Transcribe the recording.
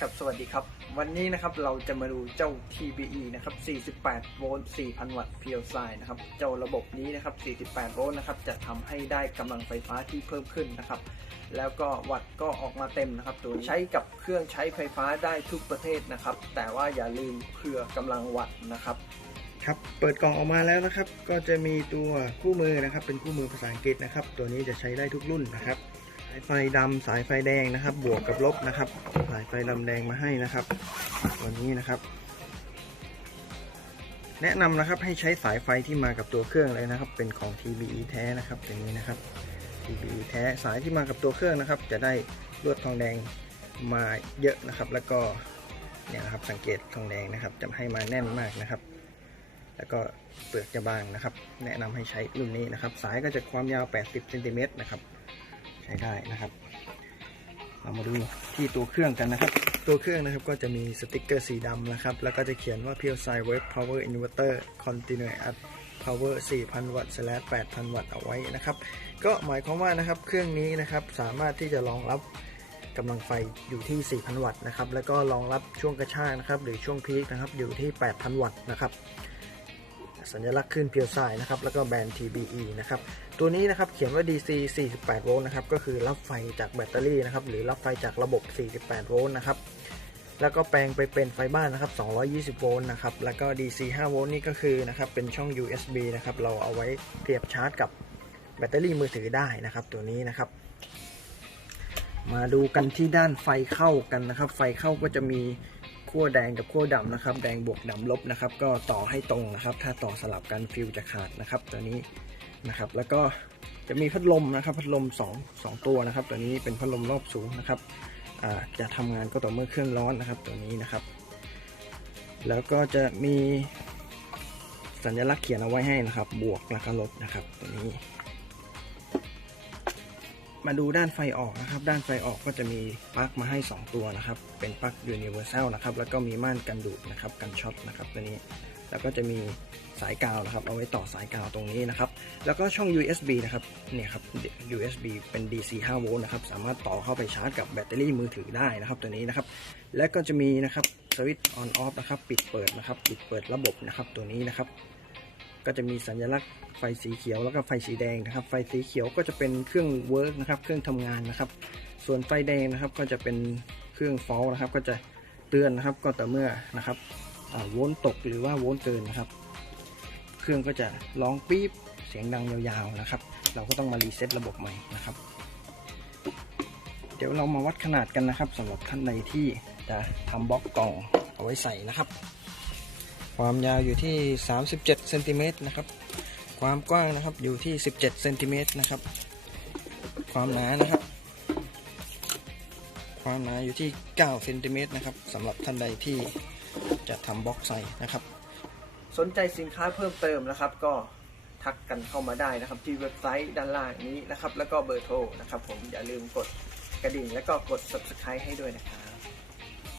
ครับสวัสดีครับ วันนี้นะครับเราจะมาดูเจ้า TBE นะครับ 48 โวลต์ 4,000 วัตต์เพียวไซนะครับ เจ้าระบบนี้นะครับ 48 โวลต์นะครับ จะทำให้ได้กำลังไฟฟ้าที่เพิ่มขึ้นนะครับ แล้วก็วัตต์ก็ออกมาเต็มนะครับ ตัวใช้กับเครื่องใช้ไฟฟ้าได้ทุกประเภทนะครับ แต่ว่าอย่าลืมเผื่อกำลังวัตต์นะครับ ครับ เปิดกล่องออกมาแล้วนะครับ ก็จะมีตัวคู่มือนะครับ เป็นคู่มือภาษาอังกฤษนะครับ ตัวนี้จะใช้ได้ทุกรุ่นนะครับายไฟดำสายไฟแดงนะครับ บวกกับลบนะครับ สายไฟดำแดงมาให้นะครับ ตัวนี้นะครับ แนะนำนะครับให้ใช้สายไฟที่มากับตัวเครื่องเลยนะครับ เป็นของ TBE แท้นะครับอย่างนี้นะครับ TBE แท้สายที่มากับตัวเครื่องนะครับ จะได้ลวดทองแดงมาเยอะนะครับ แล้วก็เนี่ยนะครับสังเกตทองแดงนะครับ จะให้มาแน่นมากนะครับ แล้วก็เปลือกจะบางนะครับ แนะนำให้ใช้รุ่นนี้นะครับ สายก็จะความยาว 80เซนติเมตรนะครับ ช้ได้นะครับเรามาดูที่ตัวเครื่องกันนะครับ ตัวเครื่องนะครับก็จะมีสติกเกอร์สีดำนะครับ แล้วก็จะเขียนว่า Pure Side Wave Power Inverter Continuous Power 4,000 วัตต์ slash 8,000 วัตต์เอาไว้นะครับ ก็หมายความว่านะครับเครื่องนี้นะครับสามารถที่จะรองรับกำลังไฟอยู่ที่ 4,000 วัตต์นะครับ แล้วก็รองรับช่วงกระชากนะครับ หรือช่วงพีคนะครับอยู่ที่ 8,000 วัตต์นะครับ สัญลักษณ์ขึ้นเพียวไซนะครับแล้วก็แบรนด์ TBE นะครับตัวนี้นะครับเขียนว่า DC 48 โวลต์นะครับก็คือรับไฟจากแบตเตอรี่นะครับหรือรับไฟจากระบบ 48 โวลต์นะครับแล้วก็แปลงไปเป็นไฟบ้านนะครับ 220 โวลต์นะครับ แล้วก็ DC 5 โวลต์นี่ก็คือนะครับ เป็นช่อง USB นะครับ เราเอาไว้เสียบชาร์จกับแบตเตอรี่มือถือได้นะครับ ตัวนี้นะครับ มาดูกันที่ด้านไฟเข้ากันนะครับ ไฟเข้าก็จะมี ขั้วแดงกับขั้วดำนะครับ แดงบวกดำลบนะครับ ก็ต่อให้ตรงนะครับ ถ้าต่อสลับกันฟิวจะขาดนะครับตัวนี้นะครับ แล้วก็จะมีพัดลมนะครับ พัดลม2 2ตัวนะครับ ตัวนี้เป็นพัดลมรอบสูงนะครับจะทำงานก็ต่อเมื่อเครื่องร้อนนะครับ ตัวนี้นะครับ แล้วก็จะมีสัญลักษณ์เขียนเอาไว้ให้นะครับ บวกแล้วก็ลบนะครับ ตัวนี้ มาดูด้านไฟออกนะครับ ด้านไฟออกก็จะมีปลั๊กมาให้ 2 ตัวนะครับ เป็นปลั๊ก Universal นะครับ แล้วก็มีม่านกันดูดนะครับ กันช็อตนะครับตัวนี้ แล้วก็จะมีสายกาวนะครับ เอาไว้ต่อสายกาวตรงนี้นะครับ แล้วก็ช่อง USB นะครับ เนี่ยครับ USB เป็น DC 5 โวลต์นะครับ สามารถต่อเข้าไปชาร์จกับแบตเตอรี่มือถือได้นะครับ ตัวนี้นะครับ และก็จะมีนะครับสวิตช์ on off นะครับ ปิดเปิดนะครับ ปิดเปิดระบบนะครับ ตัวนี้นะครับ ก็จะมีสัญลักษณ์ไฟสีเขียวแล้วก็ไฟสีแดงนะครับ ไฟสีเขียวก็จะเป็นเครื่องเวิร์กนะครับ เครื่องทำงานนะครับ ส่วนไฟแดงนะครับก็จะเป็นเครื่องฟอลนะครับ ก็จะเตือนนะครับก็แต่เมื่อนะครับโวลต์ตกหรือว่าโวลต์เกินนะครับ เครื่องก็จะร้องปี๊บเสียงดังยาวๆนะครับ เราก็ต้องมารีเซ็ตระบบใหม่นะครับ เดี๋ยวเรามาวัดขนาดกันนะครับสำหรับท่านใดที่จะทำบล็อกกล่องเอาไว้ใส่นะครับ ความยาวอยู่ที่ 37เซนติเมตรนะครับ ความกว้างนะครับอยู่ที่ 17เซนติเมตรนะครับ ความหนานะครับ ความหนาอยู่ที่9เซนติเมตรนะครับสำหรับท่านใดที่จะทำบล็อกใส่นะครับ สนใจสินค้าเพิ่มเติมนะครับก็ทักกันเข้ามาได้นะครับ ที่เว็บไซต์ด้านล่างนี้นะครับ แล้วก็เบอร์โทรนะครับ ผมอย่าลืมกดกระดิ่ง แล้วก็กด subscribe ให้ด้วยนะครับ